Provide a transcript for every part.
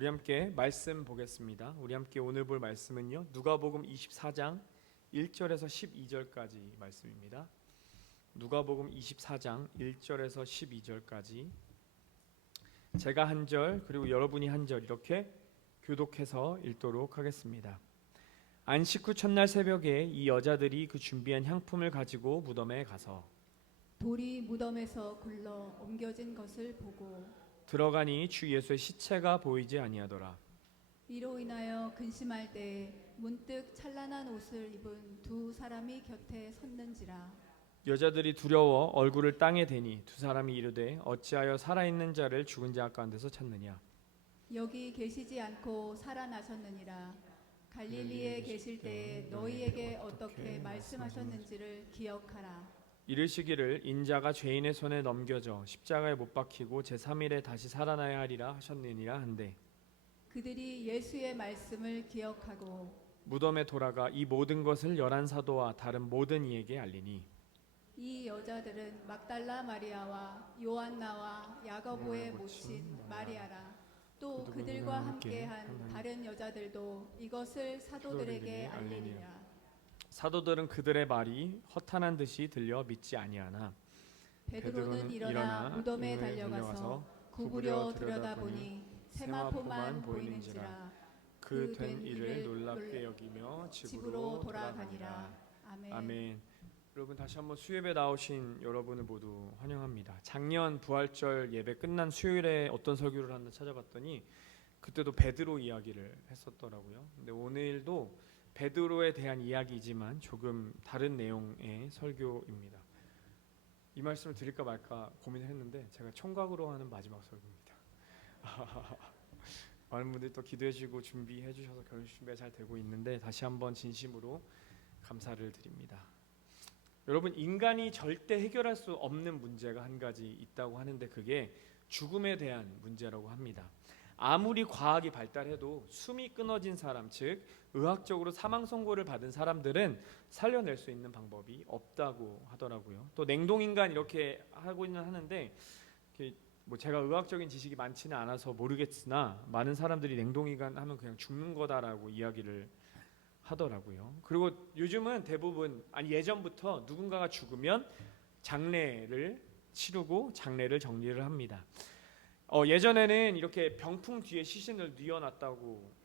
우리 함께 말씀 보겠습니다. 우리 함께 오늘 볼 말씀은요, 누가복음 24장 1절에서 12절까지 말씀입니다. 누가복음 24장 1절에서 12절까지 제가 한 절 그리고 여러분이 한 절 이렇게 교독해서 읽도록 하겠습니다. 안식 후 첫날 새벽에 이 여자들이 그 준비한 향품을 가지고 무덤에 가서 돌이 무덤에서 굴러 옮겨진 것을 보고 들어가니 주 예수의 시체가 보이지 아니하더라. 이로 인하여 근심할 때에 문득 찬란한 옷을 입은 두 사람이 곁에 섰는지라. 여자들이 두려워 얼굴을 땅에 대니 두 사람이 이르되 어찌하여 살아있는 자를 죽은 자 가운데서 찾느냐. 여기 계시지 않고 살아나셨느니라. 갈릴리에 계실 때에 너희에게 어떻게 말씀하셨는지를 기억하라. 이르시기를 인자가 죄인의 손에 넘겨져 십자가에 못 박히고 제3일에 다시 살아나야 하리라 하셨느니라 한데 그들이 예수의 말씀을 기억하고 무덤에 돌아가 이 모든 것을 11사도와 다른 모든 이에게 알리니 이 여자들은 막달라 마리아와 요한나와 야고보의 모친 마리아라. 또 그들과 함께한 다른 여자들도 이것을 사도들에게 알리니라. 사도들은 그들의 말이 허탄한 듯이 들려 믿지 아니하나 베드로는 일어나 무덤에 달려가서 구부려 들여다보니 세마포만 보이는지라. 그 된 일을 놀랍게 여기며 집으로 돌아가니라. 아멘. 여러분, 다시 한번 수요예배 나오신 여러분을 모두 환영합니다. 작년 부활절 예배 끝난 수요일에 어떤 설교를 하나 찾아봤더니 그때도 베드로 이야기를 했었더라고요. 근데 오늘도 베드로에 대한 이야기이지만 조금 다른 내용의 설교입니다. 이 말씀을 드릴까 말까 고민을 했는데 제가 총각으로 하는 마지막 설교입니다. 많은 분들이 또 기도해 주시고 준비해 주셔서 결혼식 준비가 잘 되고 있는데 다시 한번 진심으로 감사를 드립니다. 여러분, 인간이 절대 해결할 수 없는 문제가 한 가지 있다고 하는데 그게 죽음에 대한 문제라고 합니다. 아무리 과학이 발달해도 숨이 끊어진 사람, 즉 의학적으로 사망 선고를 받은 사람들은 살려낼 수 있는 방법이 없다고 하더라고요. 또 냉동인간 이렇게 하고는 하는데 뭐 제가 의학적인 지식이 많지는 않아서 모르겠으나 많은 사람들이 냉동인간 하면 그냥 죽는 거다라고 이야기를 하더라고요. 그리고 요즘은 대부분 예전부터 누군가가 죽으면 장례를 치르고 장례를 정리를 합니다. 예전에는 이렇게 병풍 뒤에 시신을 뉘어놨다고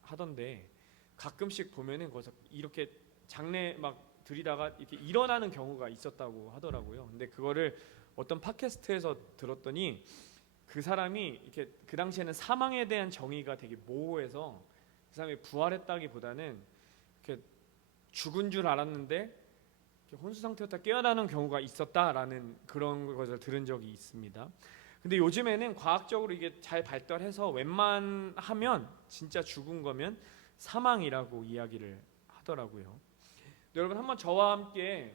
하던데 가끔씩 보면은 거기서 이렇게 장례 막 들이다가 이렇게 일어나는 경우가 있었다고 하더라고요. 근데 그거를 어떤 팟캐스트에서 들었더니 그 사람이 이렇게 그 당시에는 사망에 대한 정의가 되게 모호해서 그 사람이 부활했다기보다는 이렇게 죽은 줄 알았는데 혼수 상태였다 깨어나는 경우가 있었다라는 그런 것을 들은 적이 있습니다. 근데 요즘에는 과학적으로 이게 잘 발달해서 웬만하면 진짜 죽은 거면 사망이라고 이야기를 하더라고요. 여러분, 한번 저와 함께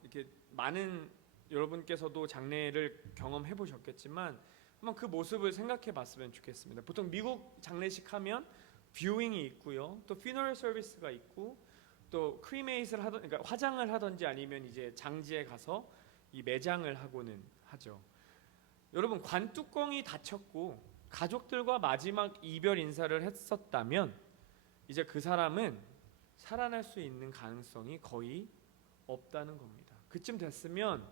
이렇게 많은 여러분께서도 장례를 경험해 보셨겠지만 한번 그 모습을 생각해 봤으면 좋겠습니다. 보통 미국 장례식 하면 뷰잉이 있고요, 또 피너럴 서비스가 있고, 또 크리메이트를 하던, 그러니까 화장을 하든지 아니면 이제 장지에 가서 이 매장을 하고는 하죠. 여러분, 관뚜껑이 닫혔고 가족들과 마지막 이별 인사를 했었다면 이제 그 사람은 살아날 수 있는 가능성이 거의 없다는 겁니다. 그쯤 됐으면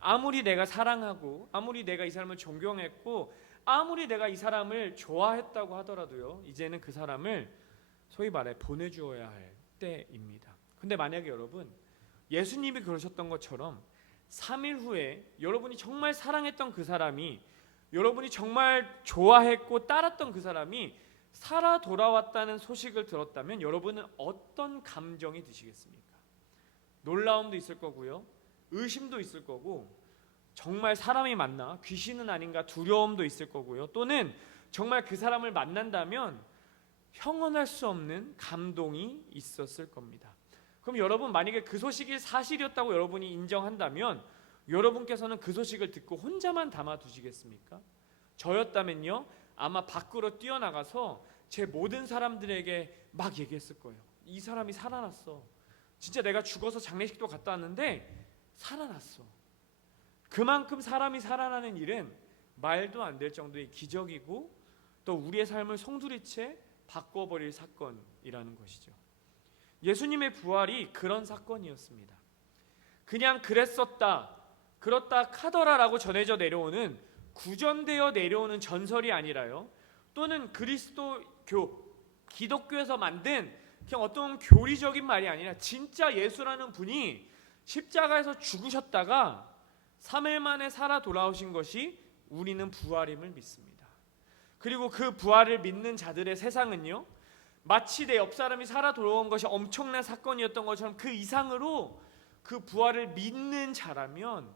아무리 내가 사랑하고 아무리 내가 이 사람을 존경했고 아무리 내가 이 사람을 좋아했다고 하더라도요, 이제는 그 사람을 소위 말해 보내주어야 할 때입니다. 근데 만약에 여러분, 예수님이 그러셨던 것처럼 3일 후에 여러분이 정말 사랑했던 그 사람이, 여러분이 정말 좋아했고 따랐던 그 사람이 살아 돌아왔다는 소식을 들었다면 여러분은 어떤 감정이 드시겠습니까? 놀라움도 있을 거고요, 의심도 있을 거고, 정말 사람이 맞나? 귀신은 아닌가? 두려움도 있을 거고요, 또는 정말 그 사람을 만난다면 형언할 수 없는 감동이 있었을 겁니다. 그럼 여러분, 만약에 그 소식이 사실이었다고 여러분이 인정한다면 여러분께서는 그 소식을 듣고 혼자만 담아두시겠습니까? 저였다면요, 아마 밖으로 뛰어나가서 제 모든 사람들에게 막 얘기했을 거예요. 이 사람이 살아났어. 진짜 내가 죽어서 장례식도 갔다 왔는데 살아났어. 그만큼 사람이 살아나는 일은 말도 안 될 정도의 기적이고 또 우리의 삶을 송두리째 바꿔버릴 사건이라는 것이죠. 예수님의 부활이 그런 사건이었습니다. 그냥 그랬었다, 그렇다 카더라라고 전해져 내려오는, 구전되어 내려오는 전설이 아니라요, 또는 그리스도교, 기독교에서 만든 그냥 어떤 교리적인 말이 아니라 진짜 예수라는 분이 십자가에서 죽으셨다가 3일 만에 살아 돌아오신 것이 우리는 부활임을 믿습니다. 그리고 그 부활을 믿는 자들의 세상은요, 마치 내 옆 사람이 살아 돌아온 것이 엄청난 사건이었던 것처럼 그 이상으로 그 부활을 믿는 자라면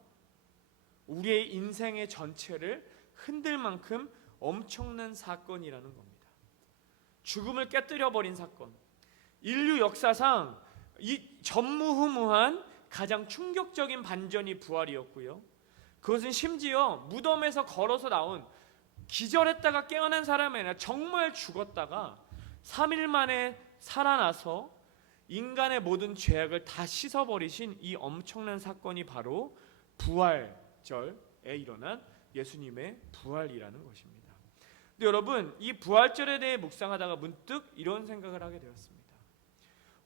우리의 인생의 전체를 흔들 만큼 엄청난 사건이라는 겁니다. 죽음을 깨뜨려 버린 사건, 인류 역사상 이 전무후무한 가장 충격적인 반전이 부활이었고요, 그것은 심지어 무덤에서 걸어서 나온, 기절했다가 깨어난 사람이 아니라 정말 죽었다가 3일 만에 살아나서 인간의 모든 죄악을 다 씻어버리신 이 엄청난 사건이 바로 부활절에 일어난 예수님의 부활이라는 것입니다. 근데 여러분, 이 부활절에 대해 묵상하다가 문득 이런 생각을 하게 되었습니다.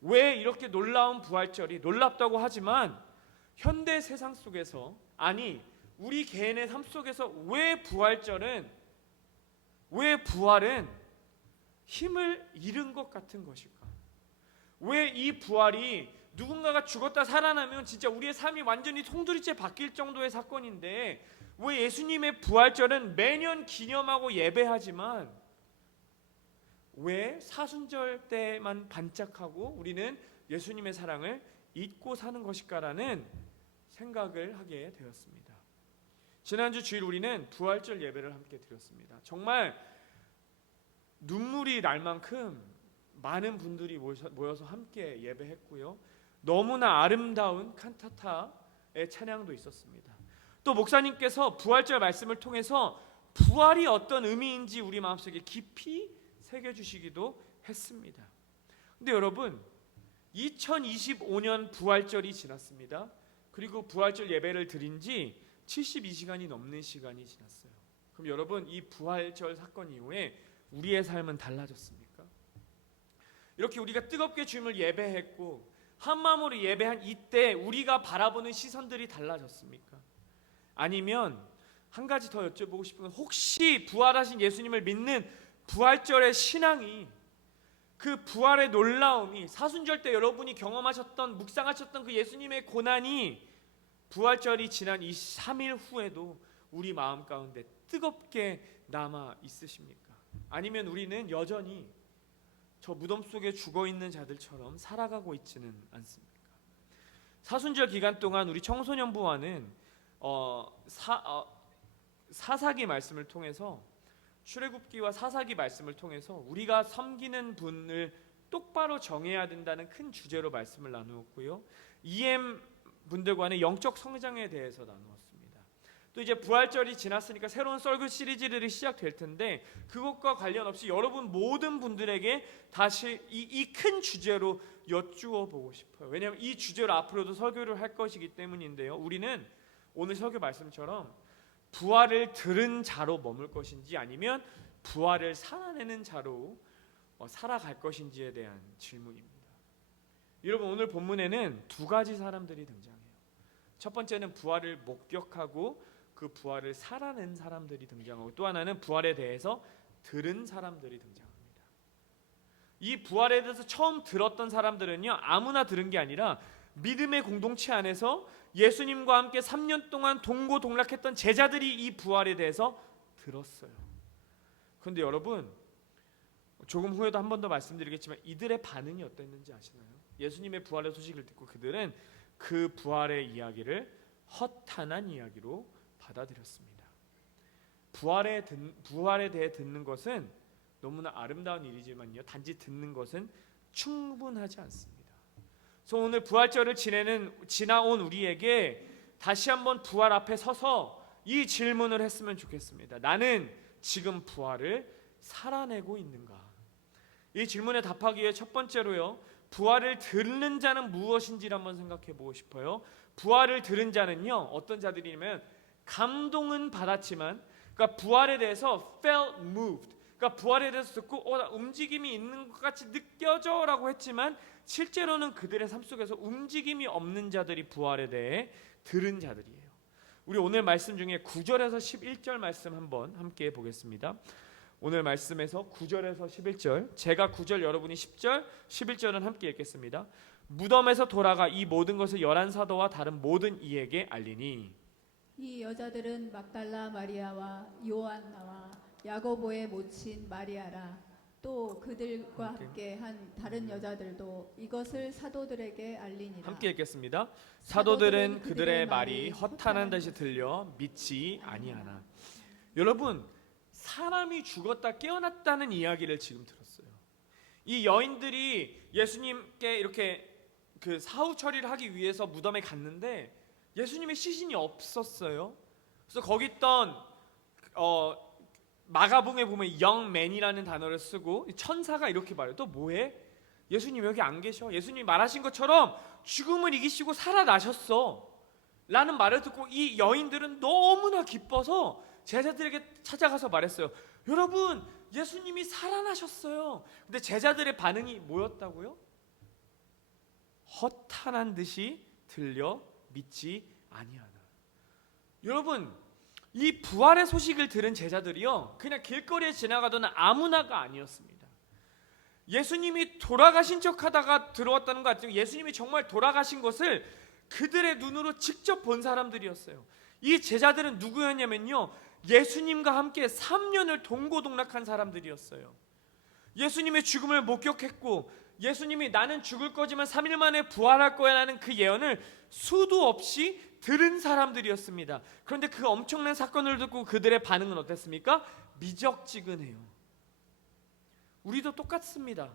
왜 이렇게 놀라운 부활절이, 놀랍다고 하지만 현대 세상 속에서, 아니 우리 개인의 삶 속에서 왜 부활은 힘을 잃은 것 같은 것일까? 왜 이 부활이, 누군가가 죽었다 살아나면 진짜 우리의 삶이 완전히 송두리째 바뀔 정도의 사건인데, 왜 예수님의 부활절은 매년 기념하고 예배하지만 왜 사순절 때만 반짝하고 우리는 예수님의 사랑을 잊고 사는 것일까라는 생각을 하게 되었습니다. 지난주 주일 우리는 부활절 예배를 함께 드렸습니다. 정말 눈물이 날 만큼 많은 분들이 모여서 함께 예배했고요, 너무나 아름다운 칸타타의 찬양도 있었습니다. 또 목사님께서 부활절 말씀을 통해서 부활이 어떤 의미인지 우리 마음속에 깊이 새겨주시기도 했습니다. 근데 여러분, 2025년 부활절이 지났습니다. 그리고 부활절 예배를 드린 지 72시간이 넘는 시간이 지났어요. 그럼 여러분, 이 부활절 사건 이후에 우리의 삶은 달라졌습니까? 이렇게 우리가 뜨겁게 주님을 예배했고 한 마음으로 예배한 이때 우리가 바라보는 시선들이 달라졌습니까? 아니면 한 가지 더 여쭤보고 싶은 건, 혹시 부활하신 예수님을 믿는 부활절의 신앙이, 그 부활의 놀라움이, 사순절 때 여러분이 경험하셨던, 묵상하셨던 그 예수님의 고난이 부활절이 지난 이 3일 후에도 우리 마음 가운데 뜨겁게 남아 있으십니까? 아니면 우리는 여전히 저 무덤 속에 죽어있는 자들처럼 살아가고 있지는 않습니까? 사순절 기간 동안 우리 청소년부와는 사사기 말씀을 통해서, 출애굽기와 사사기 말씀을 통해서 우리가 섬기는 분을 똑바로 정해야 된다는 큰 주제로 말씀을 나누었고요, EM 분들과는 영적 성장에 대해서 나누었습니다. 또 이제 부활절이 지났으니까 새로운 썰교 시리즈들이 시작될 텐데, 그것과 관련 없이 여러분 모든 분들에게 다시 이 큰 주제로 여쭈어 보고 싶어요. 왜냐하면 이 주제로 앞으로도 설교를 할 것이기 때문인데요, 우리는 오늘 설교 말씀처럼 부활을 들은 자로 머물 것인지 아니면 부활을 살아내는 자로 살아갈 것인지에 대한 질문입니다. 여러분, 오늘 본문에는 두 가지 사람들이 등장해요. 첫 번째는 부활을 목격하고 그 부활을 살아낸 사람들이 등장하고, 또 하나는 부활에 대해서 들은 사람들이 등장합니다. 이 부활에 대해서 처음 들었던 사람들은요, 아무나 들은 게 아니라 믿음의 공동체 안에서 예수님과 함께 3년 동안 동고동락했던 제자들이 이 부활에 대해서 들었어요. 그런데 여러분, 조금 후에도 한 번 더 말씀드리겠지만 이들의 반응이 어땠는지 아시나요? 예수님의 부활의 소식을 듣고 그들은 그 부활의 이야기를 허탄한 이야기로 받아들였습니다. 부활에 대해 듣는 것은 너무나 아름다운 일이지만요, 단지 듣는 것은 충분하지 않습니다. 그래서 오늘 부활절을 지나온 우리에게 다시 한번 부활 앞에 서서 이 질문을 했으면 좋겠습니다. 나는 지금 부활을 살아내고 있는가? 이 질문에 답하기 위해 첫 번째로요, 부활을 들는 자는 무엇인지를 한번 생각해 보고 싶어요. 부활을 들은 자는요, 어떤 자들이냐면 감동은 받았지만, 그러니까 부활에 대해서 felt moved, 그러니까 부활에 대해서 듣고 나 움직임이 있는 것 같이 느껴져라고 했지만 실제로는 그들의 삶 속에서 움직임이 없는 자들이 부활에 대해 들은 자들이에요. 우리 오늘 말씀 중에 9절에서 11절 말씀 한번 함께 보겠습니다. 오늘 말씀에서 9절에서 11절, 제가 9절 여러분이 10절, 11절은 함께 읽겠습니다. 무덤에서 돌아가 이 모든 것을 11사도와 다른 모든 이에게 알리니 이 여자들은 막달라 마리아와 요한나와 야고보의 모친 마리아라. 또 그들과 함께 한 다른 여자들도 이것을 사도들에게 알리니라. 함께 읽겠습니다. 사도들은 그들의 말이 허탄한 듯이 들려 믿지 아니하나. 여러분, 사람이 죽었다 깨어났다는 이야기를 지금 들었어요. 이 여인들이 예수님께 이렇게 그 사후 처리를 하기 위해서 무덤에 갔는데 예수님의 시신이 없었어요. 그래서 거기 있던 마가복음에 보면 영맨이라는 단어를 쓰고 천사가 이렇게 말해요. 또 뭐해? 예수님 여기 안 계셔. 예수님이 말하신 것처럼 죽음을 이기시고 살아나셨어 라는 말을 듣고 이 여인들은 너무나 기뻐서 제자들에게 찾아가서 말했어요. 여러분, 예수님이 살아나셨어요. 근데 제자들의 반응이 뭐였다고요? 허탄한 듯이 들려 믿지 아니하나. 여러분, 이 부활의 소식을 들은 제자들이요, 그냥 길거리에 지나가던 아무나가 아니었습니다. 예수님이 돌아가신 척하다가 들어왔다는 것 같아요. 예수님이 정말 돌아가신 것을 그들의 눈으로 직접 본 사람들이었어요. 이 제자들은 누구였냐면요, 예수님과 함께 3년을 동고동락한 사람들이었어요. 예수님의 죽음을 목격했고 예수님이 나는 죽을 거지만 3일 만에 부활할 거야 라는 그 예언을 수도 없이 들은 사람들이었습니다. 그런데 그 엄청난 사건을 듣고 그들의 반응은 어땠습니까? 미적지근해요. 우리도 똑같습니다.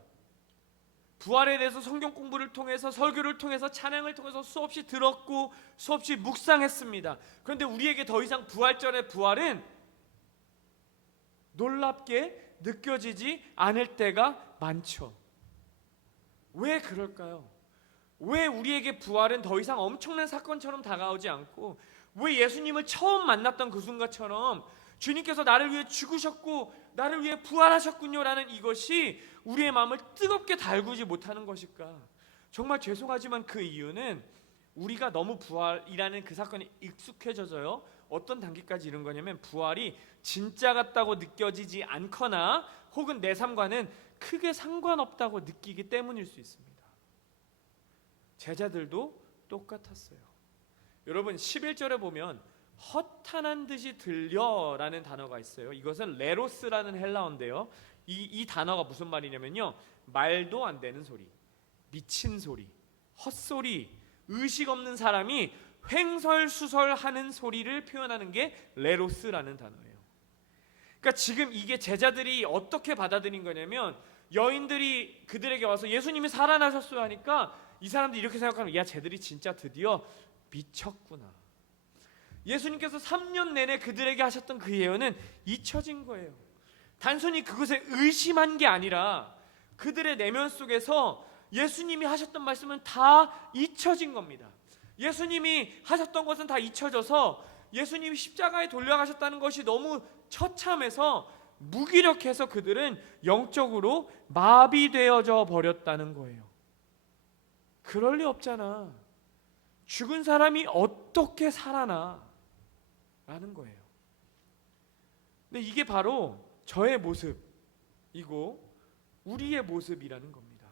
부활에 대해서 성경 공부를 통해서, 설교를 통해서, 찬양을 통해서 수없이 들었고 수없이 묵상했습니다. 그런데 우리에게 더 이상 부활절의 부활은 놀랍게 느껴지지 않을 때가 많죠. 왜 그럴까요? 왜 우리에게 부활은 더 이상 엄청난 사건처럼 다가오지 않고, 왜 예수님을 처음 만났던 그 순간처럼 주님께서 나를 위해 죽으셨고 나를 위해 부활하셨군요 라는 이것이 우리의 마음을 뜨겁게 달구지 못하는 것일까? 정말 죄송하지만 그 이유는 우리가 너무 부활이라는 그 사건에 익숙해져서요, 어떤 단계까지 이른 거냐면 부활이 진짜 같다고 느껴지지 않거나 혹은 내 삶과는 크게 상관없다고 느끼기 때문일 수 있습니다. 제자들도 똑같았어요. 여러분, 11절에 보면 허탄한 듯이 들려라는 단어가 있어요. 이것은 레로스라는 헬라어인데요, 이 단어가 무슨 말이냐면요, 말도 안 되는 소리, 미친 소리, 헛소리, 의식 없는 사람이 횡설수설하는 소리를 표현하는 게 레로스라는 단어예요. 그러니까 지금 이게 제자들이 어떻게 받아들인 거냐면, 여인들이 그들에게 와서 예수님이 살아나셨어요 하니까 이 사람들이 이렇게 생각하면, 야, 쟤들이 진짜 드디어 미쳤구나. 예수님께서 3년 내내 그들에게 하셨던 그 예언은 잊혀진 거예요. 단순히 그것에 의심한 게 아니라 그들의 내면 속에서 예수님이 하셨던 말씀은 다 잊혀진 겁니다. 예수님이 하셨던 것은 다 잊혀져서 예수님이 십자가에 돌려가셨다는 것이 너무 처참해서 무기력해서 그들은 영적으로 마비되어져 버렸다는 거예요. 그럴 리 없잖아. 죽은 사람이 어떻게 살아나? 라는 거예요. 근데 이게 바로 저의 모습이고 우리의 모습이라는 겁니다.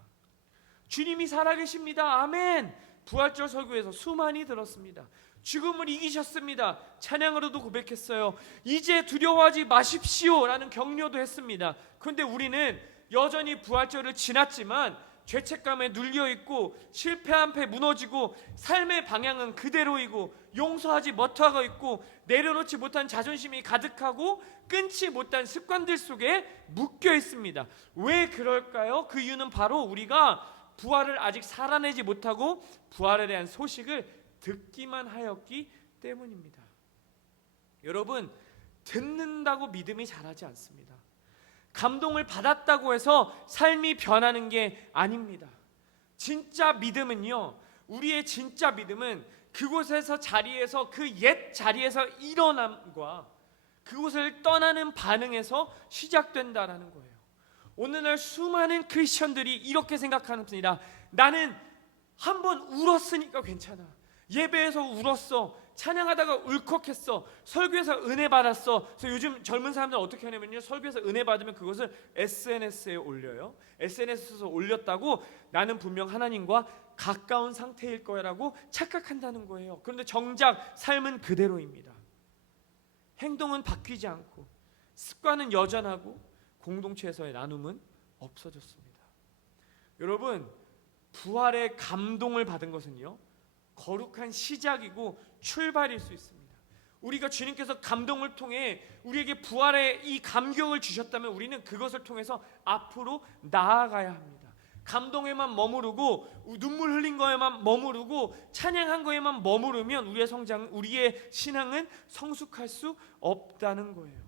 주님이 살아계십니다. 아멘. 부활절 설교에서 수많이 들었습니다. 죽음을 이기셨습니다. 찬양으로도 고백했어요. 이제 두려워하지 마십시오 라는 격려도 했습니다. 그런데 우리는 여전히 부활절을 지났지만 죄책감에 눌려있고 실패한 패 무너지고 삶의 방향은 그대로이고 용서하지 못하고 있고 내려놓지 못한 자존심이 가득하고 끊지 못한 습관들 속에 묶여 있습니다. 왜 그럴까요? 그 이유는 바로 우리가 부활을 아직 살아내지 못하고 부활에 대한 소식을 듣기만 하였기 때문입니다. 여러분, 듣는다고 믿음이 자라지 않습니다. 감동을 받았다고 해서 삶이 변하는 게 아닙니다. 진짜 믿음은요, 우리의 진짜 믿음은 그곳에서 자리에서 그 옛 자리에서 일어남과 그곳을 떠나는 반응에서 시작된다라는 거예요. 오늘날 수많은 크리스천들이 이렇게 생각합니다. 나는 한번 울었으니까 괜찮아. 예배에서 울었어. 찬양하다가 울컥했어. 설교에서 은혜 받았어. 그래서 요즘 젊은 사람들 어떻게 하냐면요, 설교에서 은혜 받으면 그것을 SNS에 올려요. SNS에서 올렸다고 나는 분명 하나님과 가까운 상태일 거라고 착각한다는 거예요. 그런데 정작 삶은 그대로입니다. 행동은 바뀌지 않고 습관은 여전하고 공동체에서의 나눔은 없어졌습니다. 여러분, 부활의 감동을 받은 것은요, 거룩한 시작이고 출발일 수 있습니다. 우리가 주님께서 감동을 통해 우리에게 부활의 이 감격을 주셨다면 우리는 그것을 통해서 앞으로 나아가야 합니다. 감동에만 머무르고 눈물 흘린 거에만 머무르고 찬양한 거에만 머무르면 우리의 신앙은 성숙할 수 없다는 거예요.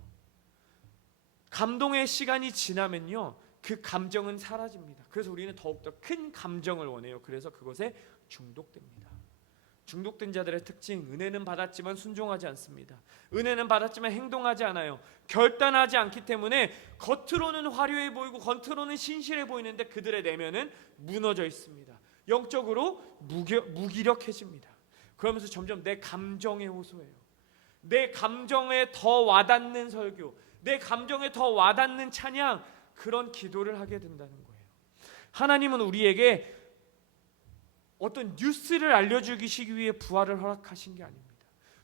감동의 시간이 지나면요, 그 감정은 사라집니다. 그래서 우리는 더욱더 큰 감정을 원해요. 그래서 그것에 중독됩니다. 중독된 자들의 특징, 은혜는 받았지만 순종하지 않습니다. 은혜는 받았지만 행동하지 않아요. 결단하지 않기 때문에 겉으로는 화려해 보이고 겉으로는 신실해 보이는데 그들의 내면은 무너져 있습니다. 영적으로 무기력해집니다. 그러면서 점점 내 감정에 호소해요. 내 감정에 더 와닿는 설교, 내 감정에 더 와닿는 찬양, 그런 기도를 하게 된다는 거예요. 하나님은 우리에게 어떤 뉴스를 알려주기 위해 부활을 허락하신 게 아닙니다.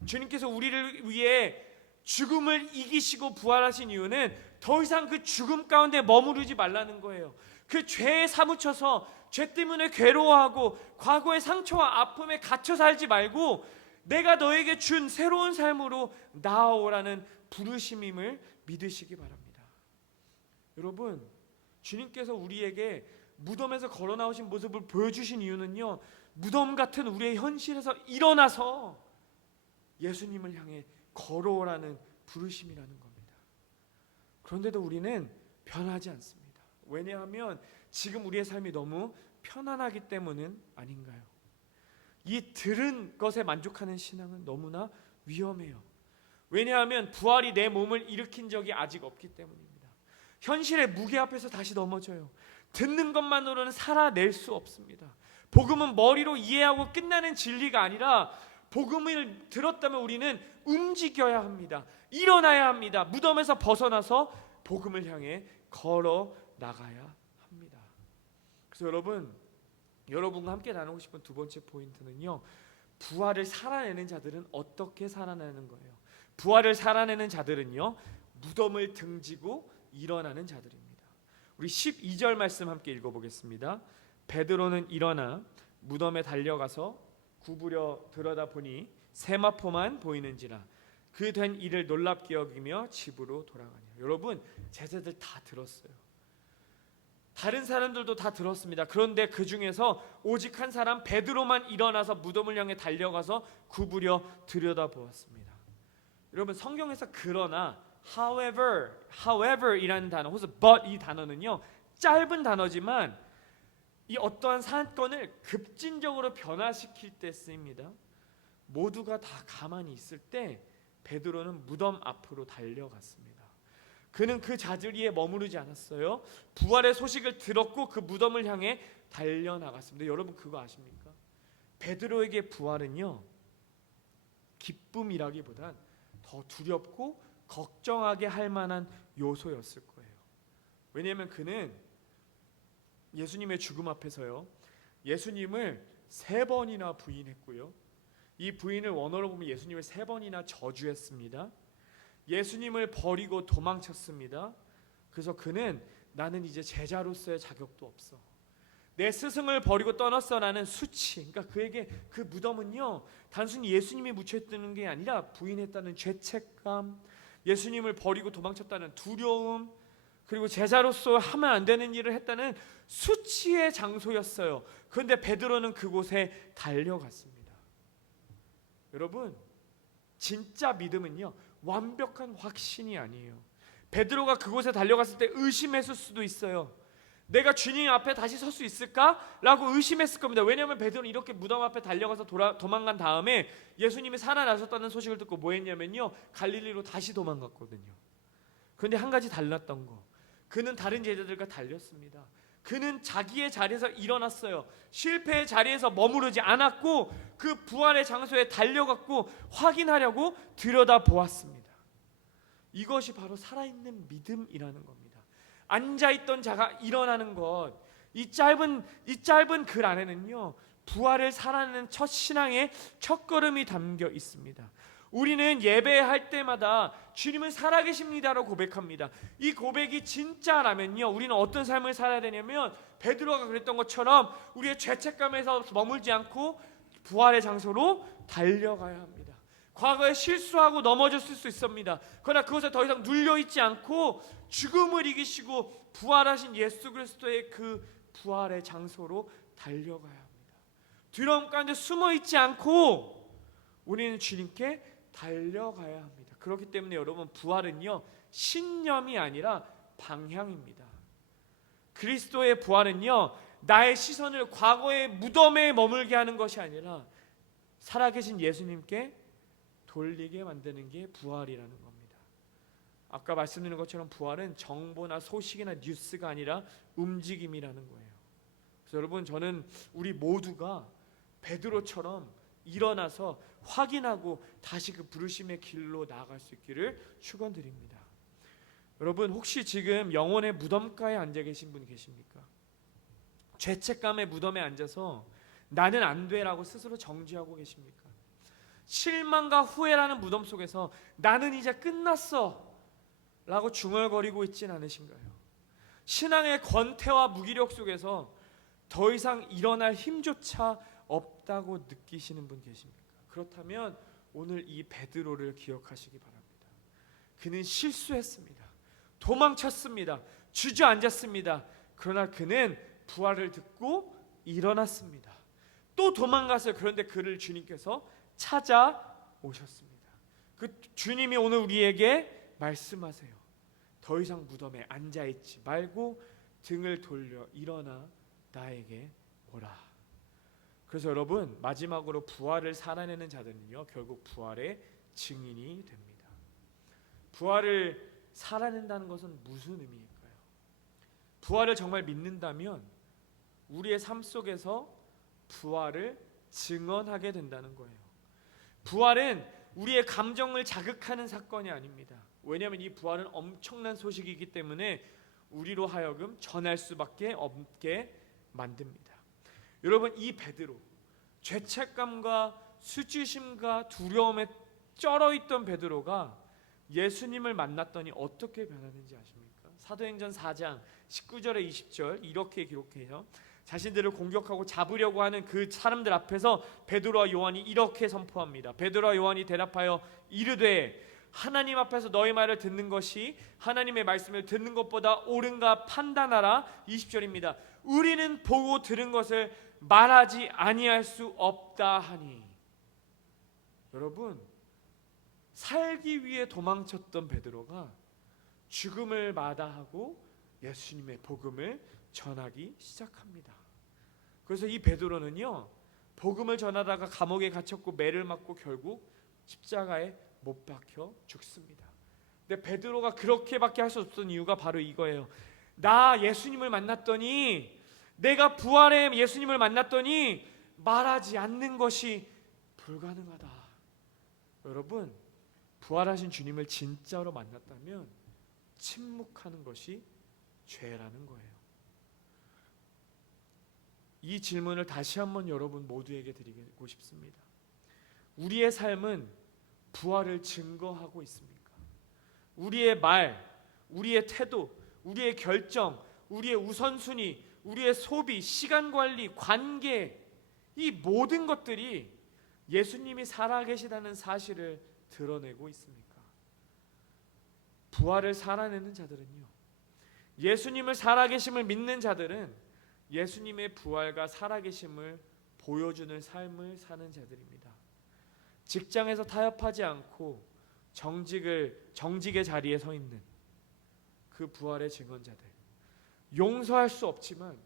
주님께서 우리를 위해 죽음을 이기시고 부활하신 이유는 더 이상 그 죽음 가운데 머무르지 말라는 거예요. 그 죄에 사무쳐서 죄 때문에 괴로워하고 과거의 상처와 아픔에 갇혀 살지 말고 내가 너에게 준 새로운 삶으로 나아오라는 부르심임을 믿으시기 바랍니다. 여러분, 주님께서 우리에게 무덤에서 걸어 나오신 모습을 보여주신 이유는요, 무덤 같은 우리의 현실에서 일어나서 예수님을 향해 걸어오라는 부르심이라는 겁니다. 그런데도 우리는 변하지 않습니다. 왜냐하면 지금 우리의 삶이 너무 편안하기 때문은 아닌가요? 이 들은 것에 만족하는 신앙은 너무나 위험해요. 왜냐하면 부활이 내 몸을 일으킨 적이 아직 없기 때문입니다. 현실의 무게 앞에서 다시 넘어져요. 듣는 것만으로는 살아낼 수 없습니다. 복음은 머리로 이해하고 끝나는 진리가 아니라 복음을 들었다면 우리는 움직여야 합니다. 일어나야 합니다. 무덤에서 벗어나서 복음을 향해 걸어 나가야 합니다. 그래서 여러분과 함께 나누고 싶은 두 번째 포인트는요, 부활을 살아내는 자들은 어떻게 살아내는 거예요? 부활을 살아내는 자들은요, 무덤을 등지고 일어나는 자들입니다. 우리 12절 말씀 함께 읽어보겠습니다. 베드로는 일어나 무덤에 달려가서 구부려 들여다보니 세마포만 보이는지라 그 된 일을 놀랍게 여기며 집으로 돌아가니. 여러분, 제자들 다 들었어요. 다른 사람들도 다 들었습니다. 그런데 그 중에서 오직 한 사람 베드로만 일어나서 무덤을 향해 달려가서 구부려 들여다보았습니다. 여러분, 성경에서 그러나 however 이라는 단어 혹은 but 이 단어는요, 짧은 단어지만 이 어떠한 사건을 급진적으로 변화시킬 때 쓰입니다. 모두가 다 가만히 있을 때 베드로는 무덤 앞으로 달려갔습니다. 그는 그 자리에 머무르지 않았어요. 부활의 소식을 들었고 그 무덤을 향해 달려나갔습니다. 여러분, 그거 아십니까? 베드로에게 부활은요, 기쁨이라기보단 더 두렵고 걱정하게 할 만한 요소였을 거예요. 왜냐하면 그는 예수님의 죽음 앞에서요, 예수님을 3번이나 부인했고요, 이 부인을 원어로 보면 예수님을 3번이나 저주했습니다. 예수님을 버리고 도망쳤습니다. 그래서 그는 나는 이제 제자로서의 자격도 없어, 내 스승을 버리고 떠났어라는 수치, 그러니까 그에게 그 무덤은요, 단순히 예수님이 묻혀있는 게 아니라 부인했다는 죄책감, 예수님을 버리고 도망쳤다는 두려움, 그리고 제자로서 하면 안 되는 일을 했다는 수치의 장소였어요. 그런데 베드로는 그곳에 달려갔습니다. 여러분, 진짜 믿음은요, 완벽한 확신이 아니에요. 베드로가 그곳에 달려갔을 때 의심했을 수도 있어요. 내가 주님 앞에 다시 설 수 있을까라고 의심했을 겁니다. 왜냐하면 베드로는 이렇게 무덤 앞에 달려가서 도망간 다음에 예수님이 살아나셨다는 소식을 듣고 뭐 했냐면요, 갈릴리로 다시 도망갔거든요. 그런데 한 가지 달랐던 거, 그는 다른 제자들과 달렸습니다. 그는 자기의 자리에서 일어났어요. 실패의 자리에서 머무르지 않았고 그 부활의 장소에 달려갔고 확인하려고 들여다보았습니다. 이것이 바로 살아있는 믿음이라는 겁니다. 앉아있던 자가 일어나는 것, 이 짧은 글 안에는요, 부활을 살아내는 첫 신앙의 첫걸음이 담겨 있습니다. 우리는 예배할 때마다 주님은 살아계십니다라고 고백합니다. 이 고백이 진짜라면요, 우리는 어떤 삶을 살아야 되냐면 베드로가 그랬던 것처럼 우리의 죄책감에서 머물지 않고 부활의 장소로 달려가야 합니다. 과거에 실수하고 넘어졌을 수 있습니다. 그러나 그것에 더 이상 눌려있지 않고 죽음을 이기시고 부활하신 예수 그리스도의 그 부활의 장소로 달려가야 합니다. 두려움 가운데 숨어있지 않고 우리는 주님께 달려가야 합니다. 그렇기 때문에 여러분, 부활은요, 신념이 아니라 방향입니다. 그리스도의 부활은요, 나의 시선을 과거의 무덤에 머물게 하는 것이 아니라 살아계신 예수님께 돌리게 만드는 게 부활이라는 겁니다. 아까 말씀드린 것처럼 부활은 정보나 소식이나 뉴스가 아니라 움직임이라는 거예요. 그래서 여러분, 저는 우리 모두가 베드로처럼 일어나서 확인하고 다시 그 부르심의 길로 나아갈 수 있기를 축원드립니다. 여러분, 혹시 지금 영혼의 무덤가에 앉아 계신 분 계십니까? 죄책감의 무덤에 앉아서 나는 안 돼라고 스스로 정죄하고 계십니까? 실망과 후회라는 무덤 속에서 나는 이제 끝났어 라고 중얼거리고 있진 않으신가요? 신앙의 권태와 무기력 속에서 더 이상 일어날 힘조차 없다고 느끼시는 분 계십니까? 그렇다면 오늘 이 베드로를 기억하시기 바랍니다. 그는 실수했습니다. 도망쳤습니다. 주저앉았습니다. 그러나 그는 부활을 듣고 일어났습니다. 또 도망갔어요. 그런데 그를 주님께서 찾아오셨습니다. 그 주님이 오늘 우리에게 말씀하세요. 더 이상 무덤에 앉아있지 말고 등을 돌려 일어나 나에게 오라. 그래서 여러분, 마지막으로 부활을 살아내는 자들은요, 결국 부활의 증인이 됩니다. 부활을 살아낸다는 것은 무슨 의미일까요? 부활을 정말 믿는다면 우리의 삶 속에서 부활을 증언하게 된다는 거예요. 부활은 우리의 감정을 자극하는 사건이 아닙니다. 왜냐하면 이 부활은 엄청난 소식이기 때문에 우리로 하여금 전할 수밖에 없게 만듭니다. 여러분, 이 베드로, 죄책감과 수치심과 두려움에 쩔어있던 베드로가 예수님을 만났더니 어떻게 변하는지 아십니까? 사도행전 4장 19절에 20절 이렇게 기록해요. 자신들을 공격하고 잡으려고 하는 그 사람들 앞에서 베드로와 요한이 이렇게 선포합니다. 베드로와 요한이 대답하여 이르되 하나님 앞에서 너희 말을 듣는 것이 하나님의 말씀을 듣는 것보다 옳은가 판단하라. 20절입니다. 우리는 보고 들은 것을 말하지 아니할 수 없다 하니. 여러분, 살기 위해 도망쳤던 베드로가 죽음을 마다하고 예수님의 복음을 전하기 시작합니다. 그래서 이 베드로는요, 복음을 전하다가 감옥에 갇혔고 매를 맞고 결국 십자가에 못 박혀 죽습니다. 근데 베드로가 그렇게밖에 할 수 없었던 이유가 바로 이거예요. 나 예수님을 만났더니, 내가 부활의 예수님을 만났더니 말하지 않는 것이 불가능하다. 여러분, 부활하신 주님을 진짜로 만났다면 침묵하는 것이 죄라는 거예요. 이 질문을 다시 한번 여러분 모두에게 드리고 싶습니다. 우리의 삶은 부활을 증거하고 있습니까? 우리의 말, 우리의 태도, 우리의 결정, 우리의 우선순위, 우리의 소비, 시간관리, 관계, 이 모든 것들이 예수님이 살아계시다는 사실을 드러내고 있습니까? 부활을 살아내는 자들은요, 예수님을 살아계심을 믿는 자들은 예수님의 부활과 살아계심을 보여주는 삶을 사는 자들입니다. 직장에서 타협하지 않고 정직의 자리에 서 있는 그 부활의 증언자들, 용서할 수 없지만,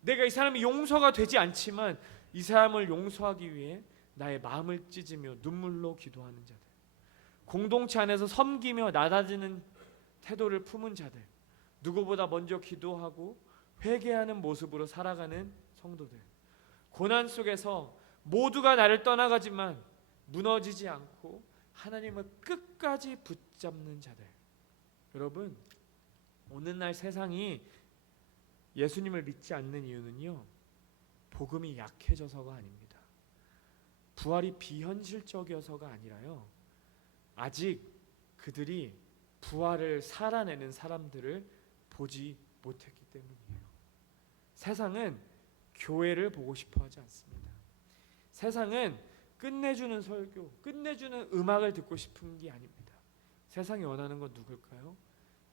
내가 이 사람이 용서가 되지 않지만 이 사람을 용서하기 위해 나의 마음을 찢으며 눈물로 기도하는 자들, 공동체 안에서 섬기며 낮아지는 태도를 품은 자들, 누구보다 먼저 기도하고 회개하는 모습으로 살아가는 성도들, 고난 속에서 모두가 나를 떠나가지만 무너지지 않고 하나님을 끝까지 붙잡는 자들. 여러분, 오늘날 세상이 예수님을 믿지 않는 이유는요, 복음이 약해져서가 아닙니다. 부활이 비현실적이어서가 아니라요, 아직 그들이 부활을 살아내는 사람들을 보지 못했기 때문이에요. 세상은 교회를 보고 싶어 하지 않습니다. 세상은 끝내주는 설교, 끝내주는 음악을 듣고 싶은 게 아닙니다. 세상이 원하는 건 누굴까요?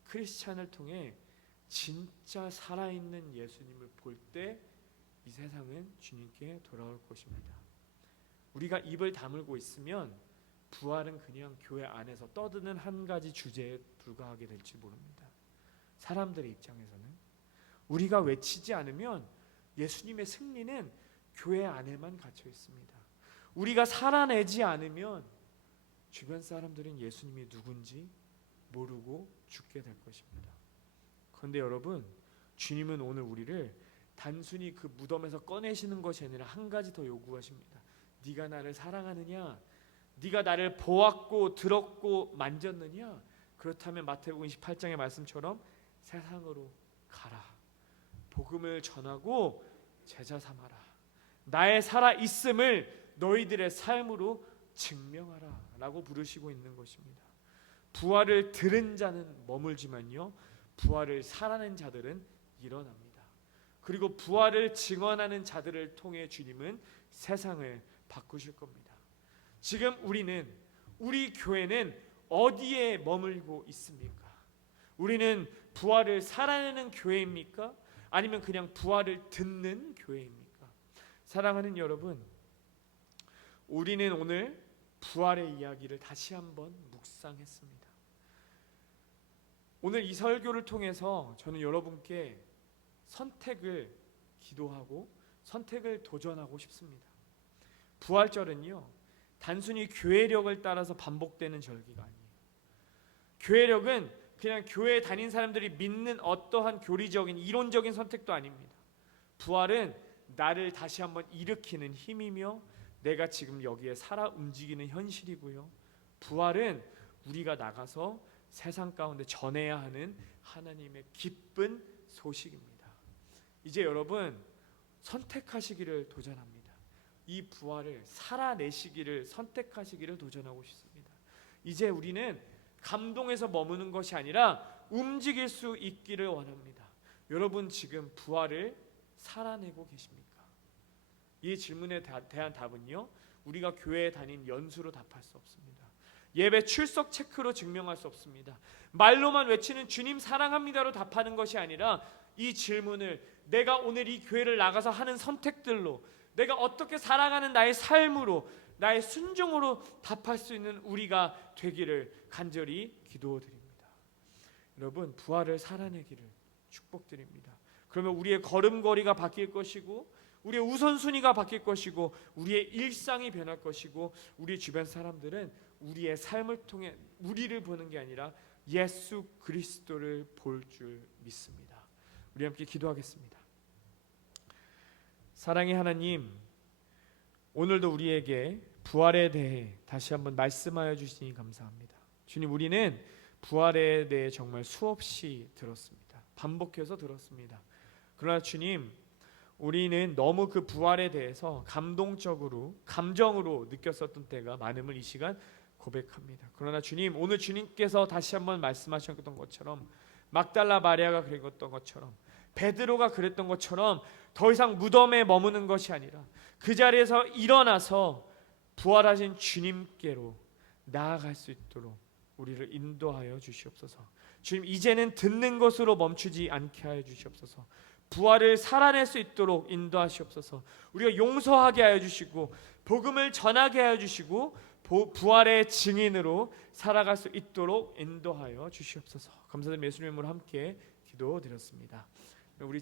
크리스찬을 통해 진짜 살아있는 예수님을 볼 때 이 세상은 주님께 돌아올 것입니다. 우리가 입을 다물고 있으면 부활은 그냥 교회 안에서 떠드는 한 가지 주제에 불과하게 될지 모릅니다. 사람들의 입장에서는 우리가 외치지 않으면 예수님의 승리는 교회 안에만 갇혀 있습니다. 우리가 살아내지 않으면 주변 사람들은 예수님이 누군지 모르고 죽게 될 것입니다. 그런데 여러분, 주님은 오늘 우리를 단순히 그 무덤에서 꺼내시는 것이 아니라 한 가지 더 요구하십니다. 네가 나를 사랑하느냐? 네가 나를 보았고 들었고 만졌느냐? 그렇다면 마태복음 28장의 말씀처럼 세상으로 가라. 복음을 전하고 제자 삼아라. 나의 살아 있음을 너희들의 삶으로 증명하라 라고 부르시고 있는 것입니다. 부활을 들은 자는 머물지만요, 부활을 살아낸 자들은 일어납니다. 그리고 부활을 증언하는 자들을 통해 주님은 세상을 바꾸실 겁니다. 지금 우리 교회는 어디에 머물고 있습니까? 우리는 부활을 살아내는 교회입니까? 아니면 그냥 부활을 듣는 교회입니까? 사랑하는 여러분, 우리는 오늘 부활의 이야기를 다시 한번 묵상했습니다. 오늘 이 설교를 통해서 저는 여러분께 선택을 기도하고 선택을 도전하고 싶습니다. 부활절은요, 단순히 교회력을 따라서 반복되는 절기가 아니에요. 교회력은 그냥 교회에 다닌 사람들이 믿는 어떠한 교리적인 이론적인 선택도 아닙니다. 부활은 나를 다시 한번 일으키는 힘이며 내가 지금 여기에 살아 움직이는 현실이고요. 부활은 우리가 나가서 세상 가운데 전해야 하는 하나님의 기쁜 소식입니다. 이제 여러분, 선택하시기를 도전합니다. 이 부활을 살아내시기를 선택하시기를 도전하고 싶습니다. 이제 우리는 감동에서 머무는 것이 아니라 움직일 수 있기를 원합니다. 여러분, 지금 부활을 살아내고 계십니까? 이 질문에 대한 답은요, 우리가 교회에 다닌 연수로 답할 수 없습니다. 예배 출석 체크로 증명할 수 없습니다. 말로만 외치는 주님 사랑합니다로 답하는 것이 아니라 이 질문을 내가 오늘 이 교회를 나가서 하는 선택들로, 내가 어떻게 살아가는 나의 삶으로, 나의 순종으로 답할 수 있는 우리가 되기를 간절히 기도드립니다. 여러분, 부활을 살아내기를 축복드립니다. 그러면 우리의 걸음걸이가 바뀔 것이고, 우리의 우선순위가 바뀔 것이고, 우리의 일상이 변할 것이고, 우리 주변 사람들은 우리의 삶을 통해 우리를 보는 게 아니라 예수 그리스도를 볼 줄 믿습니다. 우리 함께 기도하겠습니다. 사랑의 하나님, 오늘도 우리에게 부활에 대해 다시 한번 말씀하여 주시니 감사합니다. 주님, 우리는 부활에 대해 정말 수없이 들었습니다. 반복해서 들었습니다. 그러나 주님, 우리는 너무 그 부활에 대해서 감동적으로, 감정으로 느꼈었던 때가 많음을 이 시간 고백합니다. 그러나 주님, 오늘 주님께서 다시 한번 말씀하셨던 것처럼, 막달라 마리아가 그랬던 것처럼, 베드로가 그랬던 것처럼 더 이상 무덤에 머무는 것이 아니라 그 자리에서 일어나서 부활하신 주님께로 나아갈 수 있도록 우리를 인도하여 주시옵소서. 주님, 이제는 듣는 것으로 멈추지 않게 하여 주시옵소서. 부활을 살아낼 수 있도록 인도하시옵소서. 우리가 용서하게 하여 주시고 복음을 전하게 하여 주시고 부활의 증인으로 살아갈 수 있도록 인도하여 주시옵소서. 감사드리며 예수님의 이름으로 함께 기도드렸습니다. 우리